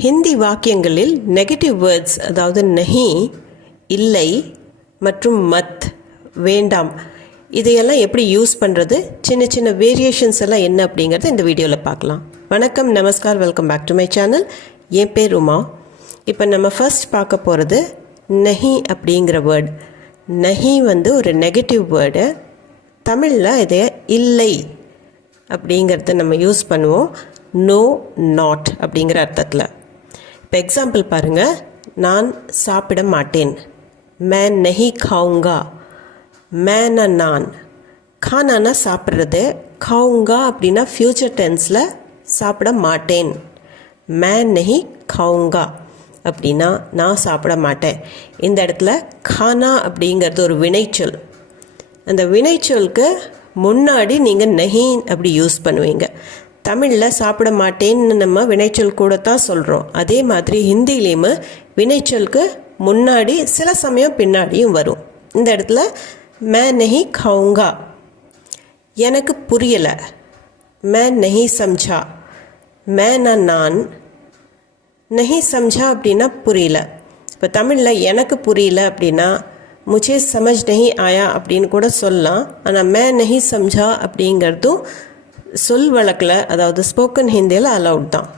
Hindi வாக்கியங்களில் negative words அதாவது நஹி, இல்லை மற்றும் மத், வேண்டாம் இதையெல்லாம் எப்படி யூஸ் பண்ணுறது, சின்ன சின்ன வேரியேஷன்ஸ் எல்லாம் என்ன அப்படிங்கிறது இந்த வீடியோவில் பார்க்கலாம். வணக்கம், நமஸ்கார், welcome back to my channel. என் பேர் உமா. இப்போ நம்ம ஃபர்ஸ்ட் பார்க்க போகிறது நஹி அப்படிங்கிற வேர்டு. நஹி ஒரு நெகட்டிவ் வேர்டு. தமிழில் இதை இல்லை அப்படிங்கிறத நம்ம யூஸ் பண்ணுவோம், நோ, நாட் அப்படிங்கிற அர்த்தத்தில். இப்போ எக்ஸாம்பிள் பாருங்கள். நான் சாப்பிட மாட்டேன், मैं नहीं खाऊंगा. मैना நான், खाना சாப்பிட்றது, खाऊंगा அப்படின்னா ஃப்யூச்சர் டென்ஸில் சாப்பிட மாட்டேன். मैं नहीं खाऊंगा அப்படின்னா நான் சாப்பிட மாட்டேன். இந்த இடத்துல खाना அப்படிங்கிறது ஒரு வினைச்சொல். அந்த வினைச்சொலுக்கு முன்னாடி நீங்கள் நஹி அப்படி யூஸ் பண்ணுவீங்க. தமிழில் சாப்பிட மாட்டேன்னு நம்ம வினைச்சொல் கூட தான் சொல்கிறோம். அதே மாதிரி ஹிந்திலேயுமே வினைச்சொலுக்கு முன்னாடி சில சமயம் பின்னாடியும் வரும். இந்த இடத்துல मैं नहीं खाऊंगा, எனக்கு புரியலை, मैं नहीं समझा. मैना நான், नहीं समझा அப்படின்னா புரியல. இப்போ தமிழில் எனக்கு புரியல அப்படின்னா मुझे समझ नहीं आया அப்படின்னு கூட சொல்லலாம். ஆனால் मैं नहीं समझा அப்படிங்கிறதும் சொல் வழக்கில், அதாவது ஸ்போக்கன் ஹிந்தியில் அலவுட் தான்.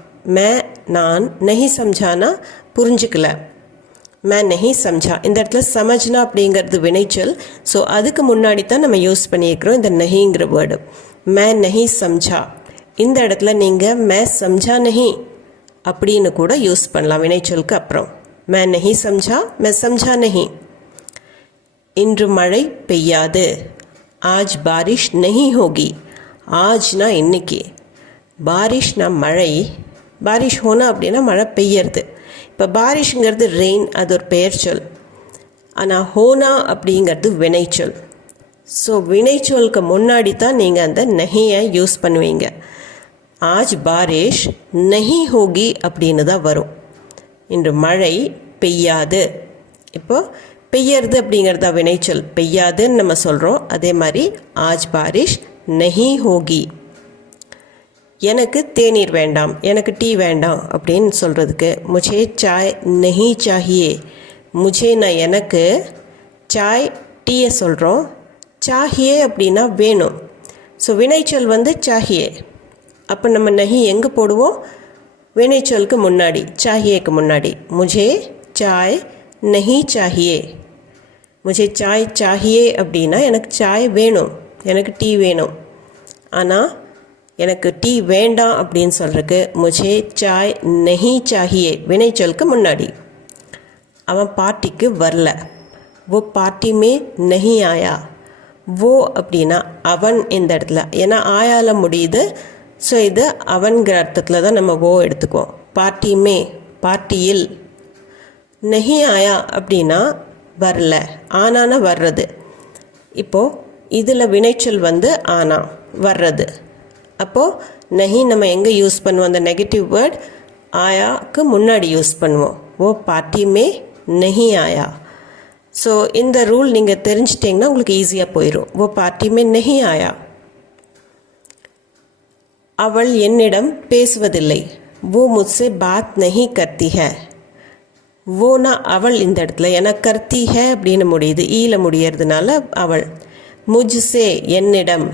நான் नहीं समझाனா புரிஞ்சிக்கல, मैं नहीं समझा. இந்த இடத்துல சமஜ்னா அப்படிங்கிறது வினைச்சொல். ஸோ அதுக்கு முன்னாடி தான் நம்ம யூஸ் பண்ணியிருக்கிறோம் இந்த நஹிங்கிற வேர்டு. मैं नहीं समझा. இந்த இடத்துல நீங்கள் मैं समझा नहीं அப்படின்னு கூட யூஸ் பண்ணலாம் வினைச்சொலுக்கு அப்புறம். मैं नहीं समझा, मैं समझा नहीं. இன்று மழை பெய்யாது, आज बारिश नहीं होगी. ஆஜ்னா இன்னைக்கு, பாரிஷ்னா மழை, பாரிஷ் ஹோனா அப்படின்னா மழை பெய்யறது. இப்போ பாரிஷ்ங்கிறது ரெயின், அது ஒரு பெயர் சொல். ஆனால் ஹோனா அப்படிங்கிறது வினைச்சொல். ஸோ வினைச்சொலுக்கு முன்னாடி தான் நீங்கள் அந்த நஹியை யூஸ் பண்ணுவீங்க. ஆஜ் பாரிஷ் நஹி ஹோகி அப்படின்னு தான் வரும். இன்று மழை பெய்யாது. இப்போது பெய்யறது அப்படிங்கிறதா வினைச்சொல், பெய்யாதுன்னு நம்ம சொல்கிறோம். அதே மாதிரி ஆஜ் பாரிஷ் நஹி ஹோகி. எனக்கு தேநீர் வேண்டாம், எனக்கு டீ வேண்டாம் அப்படின்னு சொல்கிறதுக்கு முझे चाय नहीं चाहिए. முझேனா எனக்கு, சாய் டீயை சொல்கிறோம். चाहिए அப்படின்னா வேணும். ஸோ வினைச்சொல் चाहिए. அப்போ நம்ம நஹி எங்கே போடுவோம்? வினைச்சொலுக்கு முன்னாடி, चाहिएக்கு முன்னாடி. मुझे चाय नहीं चाहिए. मुझे चाय चाहिए அப்படின்னா எனக்கு சாய் வேணும், எனக்கு டீ வேணும். ஆனால் எனக்கு டீ வேண்டாம் அப்படின்னு சொல்கிறதுக்கு मुझे चाय नहीं चाहिए வினைச்சொலுக்கு முன்னாடி. அவன் பார்ட்டிக்கு வரல, वो पार्टी में नहीं आया. वो அப்படின்னா அவன் இந்த இடத்துல, ஏன்னா ஆயால முடியுது. ஸோ இது அவன்கிற அர்த்தத்தில் தான் நம்ம ஓ எடுத்துக்குவோம். பார்ட்டி மே, பார்ட்டியில். நஹி ஆயா அப்படின்னா வரல, ஆனானா வர்றது. இப்போது இதில் வினைச்சொல் ஆனா வர்றது. அப்போது நஹி நம்ம எங்கே யூஸ் பண்ணுவோம்? அந்த நெகட்டிவ் வேர்ட் ஆயாவுக்கு முன்னாடி யூஸ் பண்ணுவோம். ஓ பார்ட்டியுமே நஹி ஆயா. ஸோ இந்த ரூல் நீங்கள் தெரிஞ்சிட்டிங்கன்னா உங்களுக்கு ஈஸியாக போயிடும். ஓ பார்ட்டியுமே நஹி ஆயா. அவள் என்னிடம் பேசுவதில்லை, वो मुझसे बात नहीं करती है. வோனா அவள் இந்த இடத்துல, ஏன்னா கர்த்தி ஹே அப்படின்னு முடியுது, ஈல முடியறதுனால அவள். முஜ்சே என்னிடம்,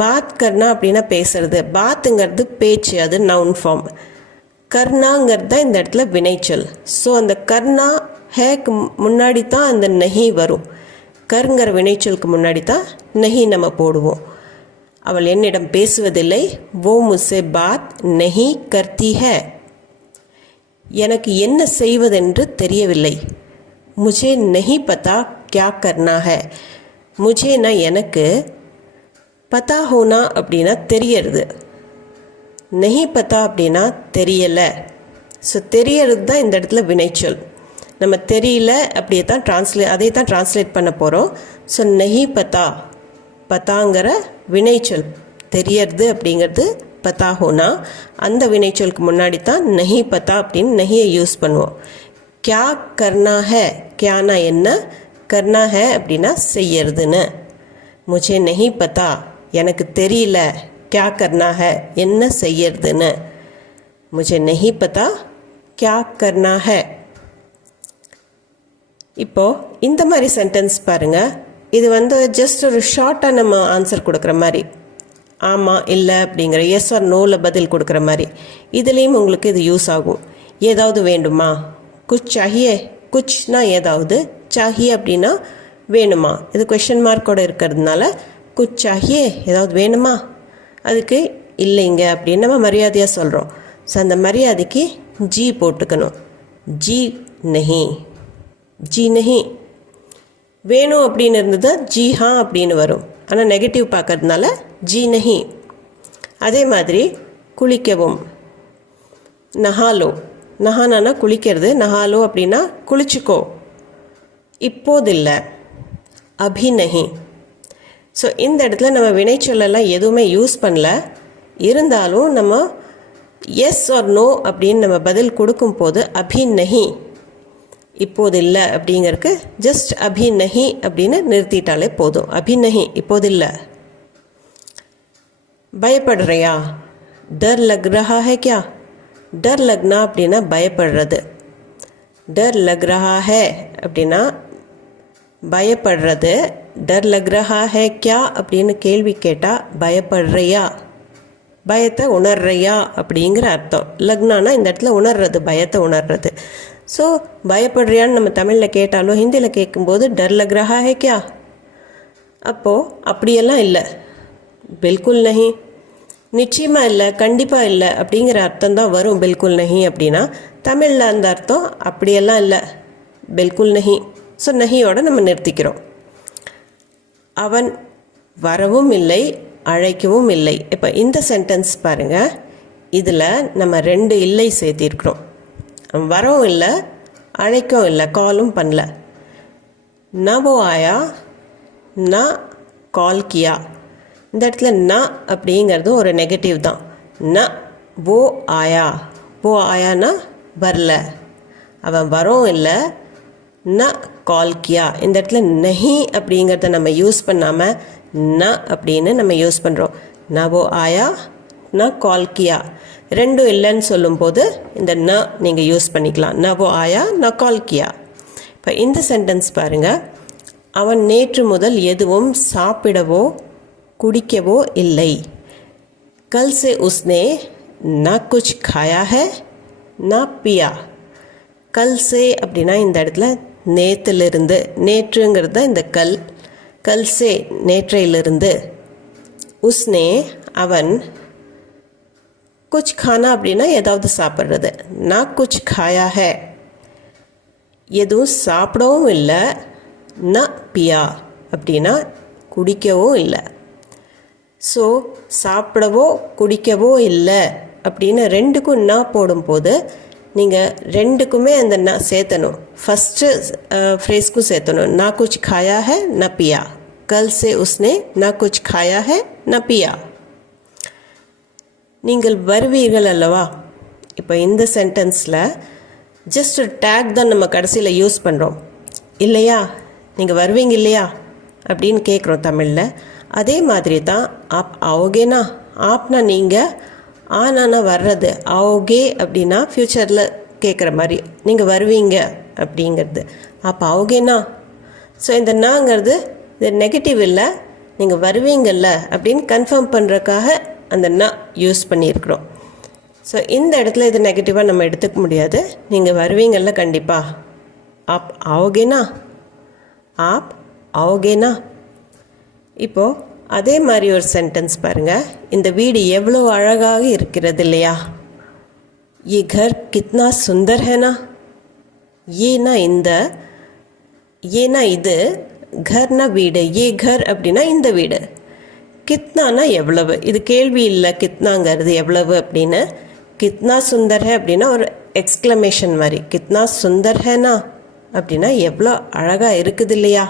பாத் கர்னா அப்படின்னா பேசுறது, பாத்துங்கிறது பேச்சு, அது நவுன் ஃபார்ம். கர்னாங்கிறது தான் இந்த இடத்துல வினைச்சொல். ஸோ அந்த கர்னா ஹேக்கு முன்னாடி தான் அந்த நஹி வரும். கருங்கிற வினைச்சொலுக்கு முன்னாடி தான் நஹி நம்ம போடுவோம். அவள் என்னிடம் பேசுவதில்லை, वो मुझसे बात नहीं करती है. எனக்கு என்ன செய்வதென்று தெரியவில்லை, मुझे नहीं पता क्या करना है. मुझेனா எனக்கு, பத்தா ஹோனா அப்படின்னா தெரியறது, नहीं पता அப்படின்னா தெரியலை. ஸோ தெரியறது தான் இந்த இடத்துல வினைச்சொல். நம்ம தெரியல அப்படியே தான் அதே தான் ட்ரான்ஸ்லேட் பண்ண போகிறோம். ஸோ नहीं पता, பத்தாங்கிற வினைச்சொல், தெரியறது அப்படிங்கிறது பத்தா ஹோனா. அந்த வினைச்சொலுக்கு முன்னாடி தான் நஹி பத்தா அப்படின்னு நஹியை யூஸ் பண்ணுவோம். கியா கர்னா ஹே, கியானா என்ன, கர்னா ஹே அப்படின்னா செய்யறதுன்னு. முझे नहीं पता எனக்கு தெரியல, क्या करना है என்ன செய்யறதுன்னு. मुझे नहीं पता क्या करना है. இப்போ இந்த மாதிரி சென்டென்ஸ் பாருங்க. இது ஜஸ்ட் ஒரு ஷார்ட்டாக நம்ம ஆன்சர் கொடுக்குற மாதிரி, ஆமாம் இல்லை அப்படிங்கிற எஸ் ஆர் நோவில் பதில் கொடுக்குற மாதிரி. இதுலேயும் உங்களுக்கு இது யூஸ் ஆகும். ஏதாவது வேண்டுமா, குச் சாஹியே, குச்னா ஏதாவது, சாஹியே அப்படின்னா வேணுமா. இது கொஷன் மார்க்கோட இருக்கிறதுனால குச் சாஹியே ஏதாவது வேணுமா, அதுக்கு இல்லைங்க அப்படின்னு நம்ம மரியாதையாக சொல்கிறோம். ஸோ அந்த மரியாதைக்கு ஜி போட்டுக்கணும். ஜி நஹி, ஜி நஹி. வேணும் அப்படின்னு இருந்தது ஜி ஹா அப்படின்னு வரும். ஆனால் நெகட்டிவ் பார்க்கறதுனால ஜி நஹி. அதே மாதிரி குளிக்கவும், நஹாலோ. நஹானா குளிக்கிறது, நஹாலோ அப்படின்னா குளிச்சுக்கோ. இப்போதில்லை, அபி நஹி. ஸோ இந்த இடத்துல நம்ம வினைச்சொல்லெல்லாம் எதுவுமே யூஸ் பண்ணல. இருந்தாலும் நம்ம எஸ் ஆர் நோ அப்படின்னு நம்ம பதில் கொடுக்கும் போது அபி நஹி, இப்போது இல்லை அப்படிங்கிறதுக்கு ஜஸ்ட் அபி நஹி அப்படின்னு நிறுத்திட்டாலே போதும். அபி நஹி, இப்போது இல்லை. பயப்படுறியா, டர் லக் ரஹா ஹை கியா. டர் லக்னா அப்படின்னா பயப்படுறது. டர் லக் ரஹா ஹை அப்படின்னா பயப்படுறது. டர் லக் ரஹா ஹை கியா அப்படின்னு கேள்வி கேட்டால் பயப்படுறியா, பயத்தை உணர்றியா அப்படிங்கிற அர்த்தம். லக்னானா இந்த இடத்துல உணர்றது, பயத்தை உணர்றது. ஸோ பயப்படுறியான்னு நம்ம தமிழில் கேட்டாலும் ஹிந்தியில் கேட்கும்போது டர் லக் ரஹா ஹை கியா. அப்போது அப்படியெல்லாம் இல்லை, பில்குல் நஹி, நிச்சயமாக இல்லை, கண்டிப்பாக இல்லை அப்படிங்கிற அர்த்தம் தான் வரும். பில்குல் நஹி அப்படின்னா தமிழில் அந்த அர்த்தம் அப்படியெல்லாம் இல்லை, பில்குல் நஹி. ஸோ நஹியோட நம்ம நிறுத்திக்கிறோம். அவன் வரவும் இல்லை, அழைக்கவும் இல்லை. இப்போ இந்த சென்டென்ஸ் பாருங்கள். இதில் நம்ம 2 இல்லை சேர்த்திருக்கிறோம். வரவும் இல்லை, அழைக்கவும் இல்லை, காலும் பண்ணல. ந வோ ஆயா, ந கால் கியா. இந்த இடத்துல ந அப்படிங்கிறது ஒரு நெகட்டிவ் தான். ந வோ ஆயா, வோ ஆயானா வரல, அவன் வரவும் இல்லை. ந கால் கியா, இந்த இடத்துல நஹி அப்படிங்கிறத நம்ம யூஸ் பண்ணாமல் ந அப்படின்னு நம்ம யூஸ் பண்ணுறோம். ந வோ ஆயா, ந கால் கியா. 2 இல்லைன்னு சொல்லும்போது இந்த ந நீங்கள் யூஸ் பண்ணிக்கலாம். ந வோ ஆயா, ந கால் கியா. இப்போ இந்த சென்டென்ஸ் பாருங்கள். அவன் நேற்று முதல் எதுவும் சாப்பிடவோ குடிக்கவோ இல்லை. கல் சே உஸ்னே ந குச் காயா ஹை ந பியா. கல் சே அப்படின்னா இந்த இடத்துல நேற்றிலிருந்து, நேற்றுங்கிறது தான் இந்த கல். கல் சே நேற்றையிலிருந்து, உஸ்னே அவன், குச் கானா அப்படின்னா ஏதாவது சாப்பிட்றது. நா குச் காயா ஹை, எதுவும் சாப்பிடவும் இல்லை. ந பியா அப்படின்னா குடிக்கவும் இல்லை. ஸோ சாப்பிடவோ குடிக்கவோ இல்லை அப்படின்னு 2க்கும் ந போடும்போது நீங்கள் 2க்குமே அந்த ந சேர்த்தணும். ஃபஸ்ட்டு ஃப்ரேஸ்க்கும் சேர்த்தணும். நா குச் காயா ஹை ந பியா. கல் சே உஸ்னே ந குச் காயா ஹை ந பியா. நீங்கள் வருவீர்கள் அல்லவா. இப்போ இந்த சென்டென்ஸில் ஜஸ்ட் ஒரு டேக் தான் நம்ம கடைசியில் யூஸ் பண்ணுறோம் இல்லையா. நீங்கள் வருவீங்க இல்லையா அப்படின்னு கேட்குறோம் தமிழில். அதே மாதிரி தான் ஆப் ஆவோகேனா. ஆப்னா நீங்கள், ஆனானா வர்றது. ஆவோகே அப்படின்னா ஃப்யூச்சரில் கேட்குற மாதிரி, நீங்கள் வருவீங்க அப்படிங்கிறது. அப்போ ஆவோகேனா. ஸோ இந்த நாங்கிறது இது நெகட்டிவ் இல்லை, நீங்கள் வருவீங்கல்ல அப்படின்னு கன்ஃபார்ம் பண்ணுறதுக்காக அந்த ந யூஸ் பண்ணியிருக்கிறோம். ஸோ இந்த இடத்துல இது நெகட்டிவாக நம்ம எடுத்துக்க முடியாது. நீங்கள் வருவீங்கல்ல கண்டிப்பாக. ஆப் ஆவோகேனா, ஆப் ஆவோகேனா. இப்போது அதே மாதிரி ஒரு சென்டென்ஸ் பாருங்கள். இந்த வீடு எவ்வளோ அழகாக இருக்கிறது இல்லையா. ये घर कितना सुंदर है ना. ஏனா இந்த, ஏனா இது, கர்னா வீடு, ஏ கர் அப்படின்னா இந்த வீடு, கித்னானா எவ்வளவு. இது கேள்வி இல்லை, கித்னாங்கிறது எவ்வளவு அப்படின்னு. கித்னா சுந்தர் ஹே அப்படின்னா ஒரு எக்ஸ்க்ளமேஷன் மாதிரி. கித்னா சுந்தர் ஹேனா அப்படின்னா எவ்வளோ அழகாக இருக்குது இல்லையா.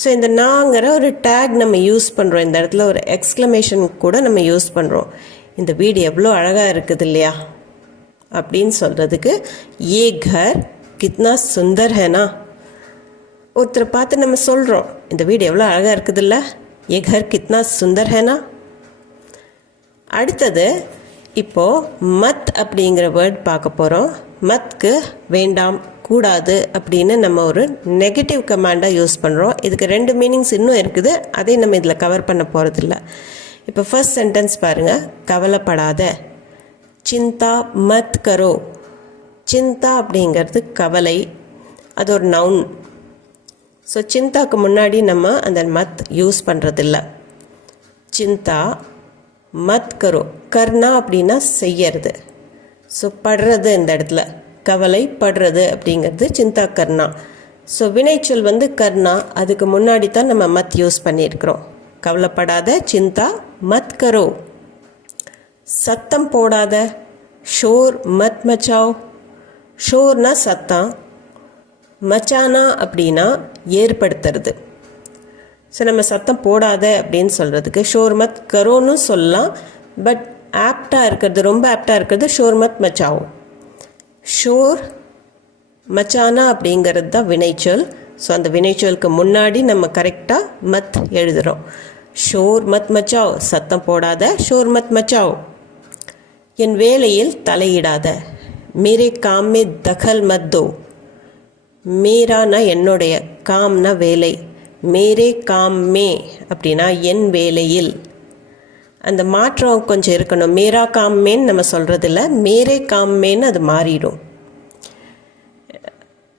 ஸோ இந்த நாங்கிற ஒரு டேக் நம்ம யூஸ் பண்ணுறோம். இந்த இடத்துல ஒரு எக்ஸ்க்ளமேஷன் கூட நம்ம யூஸ் பண்ணுறோம். இந்த வீடு எவ்வளோ அழகாக இருக்குது இல்லையா அப்படின்னு சொல்கிறதுக்கு ஏ கர் கித்னா சுந்தர் ஹேனா. ஒருத்தரை பார்த்து நம்ம சொல்கிறோம், இந்த வீடு எவ்வளோ அழகாக இருக்குதுல்ல, ஏ கர் கித்னா சுந்தர் ஹேனா. அடுத்தது இப்போது மத் அப்படிங்கிற வேர்ட் பார்க்க போகிறோம். மத்க்கு வேண்டாம், கூடாது அப்படின்னு நம்ம ஒரு நெகட்டிவ் கமாண்டாக யூஸ் பண்ணுறோம். இதுக்கு 2 மீனிங்ஸ் இன்னும் இருக்குது, அதை நம்ம இதில் கவர் பண்ண போகிறதில்ல. இப்போ ஃபர்ஸ்ட் சென்டென்ஸ் பாருங்கள். கவலைப்படாத. சிந்தா மத் கரோ. சிந்தா அப்படிங்கிறது கவலை, அது ஒரு நவுன். ஸோ சிந்தாக்கு முன்னாடி நம்ம அந்த மத் யூஸ் பண்ணுறதில்ல. சிந்தா மத் கரோ. கர்னா அப்படின்னா செய்யறது. ஸோ படுறது, இந்த இடத்துல கவலைப்படுறது அப்படிங்கிறது சிந்தா கர்னா. ஸோ வினைச்சொல் வந்து கர்னா, அதுக்கு முன்னாடி தான் நம்ம மத் யூஸ் பண்ணியிருக்கிறோம். கவலைப்படாத, சிந்தா மத் கரோ. சத்தம் போடாத. ஷோர் மத் மச்சாவ். ஷோர்னா சத்தம், மச்சானா அப்படின்னா ஏற்படுத்துறது. ஸோ நம்ம சத்தம் போடாத அப்படின்னு சொல்கிறதுக்கு ஷோர் மத் கரோன்னு சொல்லலாம். பட் ஆப்டாக இருக்கிறது, ரொம்ப ஆப்டாக இருக்கிறது ஷோர் மத் மச்சாவ். ஷோர் மச்சானா அப்படிங்கிறது தான் வினைச்சொல். ஸோ அந்த வினைச்சொலுக்கு முன்னாடி நம்ம கரெக்டாக மத் எழுதுகிறோம். ஷோர் மத் மச்சாவ், சத்தம் போடாத. ஷோர் மத் மச்சாவ். என் வேலையில் தலையிடாத. மேரே காம் மே தகல் மத் தோ. மேரானா என்னுடைய, காம்னா வேலை. மேரே காம் மே அப்படின்னா என் வேலையில். அந்த மாற்றம் கொஞ்சம் இருக்கணும். மேரா காம் மேன்னு நம்ம சொல்கிறதில்ல, மேரே காம் மேன்னு அது மாறிடும்.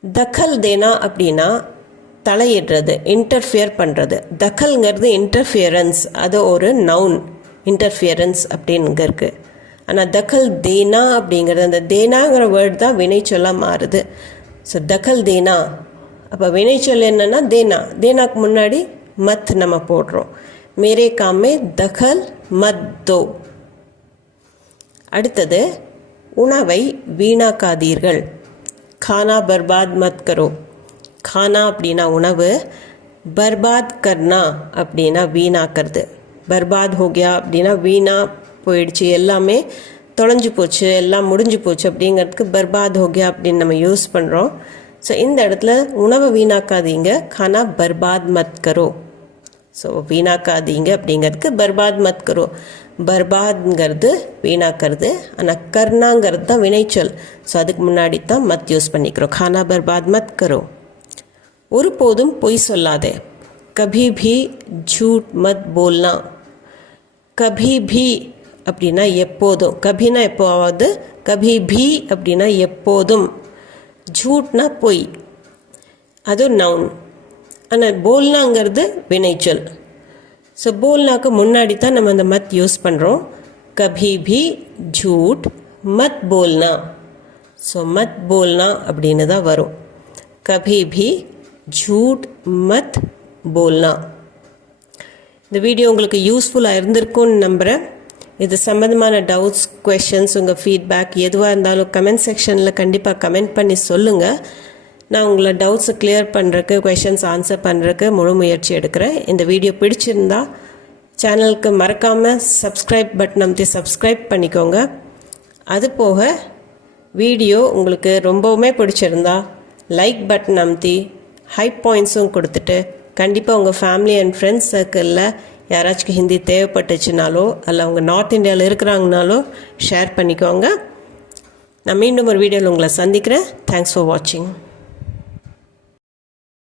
தக்கல் தேனா அப்படின்னா தலையிடுறது, இன்டர்ஃபியர் பண்ணுறது. தக்கல்ங்கிறது இன்டர்ஃபியரன்ஸ், அது ஒரு நவுன். இன்டர்ஃபியரன்ஸ் அப்படின்னு இருக்குது. ஆனால் தக்கல் தேனா அப்படிங்கிறது, அந்த தேனாங்கிற வேர்ட் தான் வினைச்சொல்லாக மாறுது. ஸோ தக்கல் தேனா. அப்போ வினைச்சொல் என்னென்னா தேனா. தேனாக்கு முன்னாடி மத் நம்ம போடுறோம். மேரே காமே தகல் மத் தோ. அடுத்தது, உணவை வீணாக்காதீர்கள். खाना बर्बाद मत करो. खाना அப்படின்னா உணவு, பர்பாத் கர்னா அப்படின்னா வீணாக்கிறது. பர்பாத் ஹோகியா அப்படின்னா வீணா போயிடுச்சு, எல்லாமே தொலைஞ்சு போச்சு, எல்லாம் முடிஞ்சு போச்சு அப்படிங்கிறதுக்கு பர்பாத் ஹோகியா அப்படின்னு நம்ம யூஸ் பண்ணுறோம். ஸோ இந்த இடத்துல உணவை வீணாக்காதீங்க, खाना बर्बाद मत करो. ஸோ வீணாக்காதீங்க அப்படிங்கிறதுக்கு பர்பாத் மத் கரோ. பர்பாத்ங்கிறது வீணாக்கிறது, ஆனால் கர்னாங்கிறது தான் வினைச்சொல். ஸோ அதுக்கு முன்னாடி தான் மத் யூஸ் பண்ணிக்கிறோம். खाना बर्बाद मत करो. ஒருபோதும் பொய் சொல்லாதே. கபி भी झूठ मत बोलना. கபி भी அப்படின்னா எப்போதும். கபினா எப்போவாவது, கபி भी அப்படின்னா எப்போதும். झूठனா பொய், அது நவுன். ஆனால் போல்னாங்கிறது வினைச்சொல். ஸோ போல்னாக்கு முன்னாடி தான் நம்ம அந்த மத் யூஸ் பண்ணுறோம். கபி भी झूठ मत बोलना. ஸோ மத் போல்னா அப்படின்னு தான் வரும். கபி भी झूठ मत बोलना. இந்த வீடியோ உங்களுக்கு யூஸ்ஃபுல்லாக இருந்திருக்கும்னு நம்புகிறேன். இது சம்மந்தமான டவுட்ஸ், குவெஷன்ஸ், உங்கள் ஃபீட்பேக் எதுவாக இருந்தாலும் கமெண்ட் செக்ஷனில் கண்டிப்பாக கமெண்ட் பண்ணி சொல்லுங்கள். நான் உங்களை டவுட்ஸை கிளியர் பண்ணுறக்கு, குவெஷன்ஸ் ஆன்சர் பண்ணுறக்கு முழு முயற்சி எடுக்கிறேன். இந்த வீடியோ பிடிச்சிருந்தா சேனலுக்கு மறக்காமல் சப்ஸ்கிரைப் பட்டன் அமைத்து சப்ஸ்கிரைப் பண்ணிக்கோங்க. அது போக வீடியோ உங்களுக்கு ரொம்பவுமே பிடிச்சிருந்தா லைக் பட்டன் அமைத்தி ஹை பாயிண்ட்ஸும் கொடுத்துட்டு, கண்டிப்பாக உங்கள் ஃபேமிலி அண்ட் ஃப்ரெண்ட்ஸ் சர்க்கிளில் யாராச்சும் ஹிந்தி தேவைப்பட்டுச்சுனாலோ அல்ல அவங்க நார்த் இந்தியாவில் இருக்கிறாங்கனாலோ ஷேர் பண்ணிக்கோங்க. நான் மீண்டும் ஒரு வீடியோவில் உங்களை சந்திக்கிறேன். தேங்க்ஸ் ஃபார் வாட்சிங்.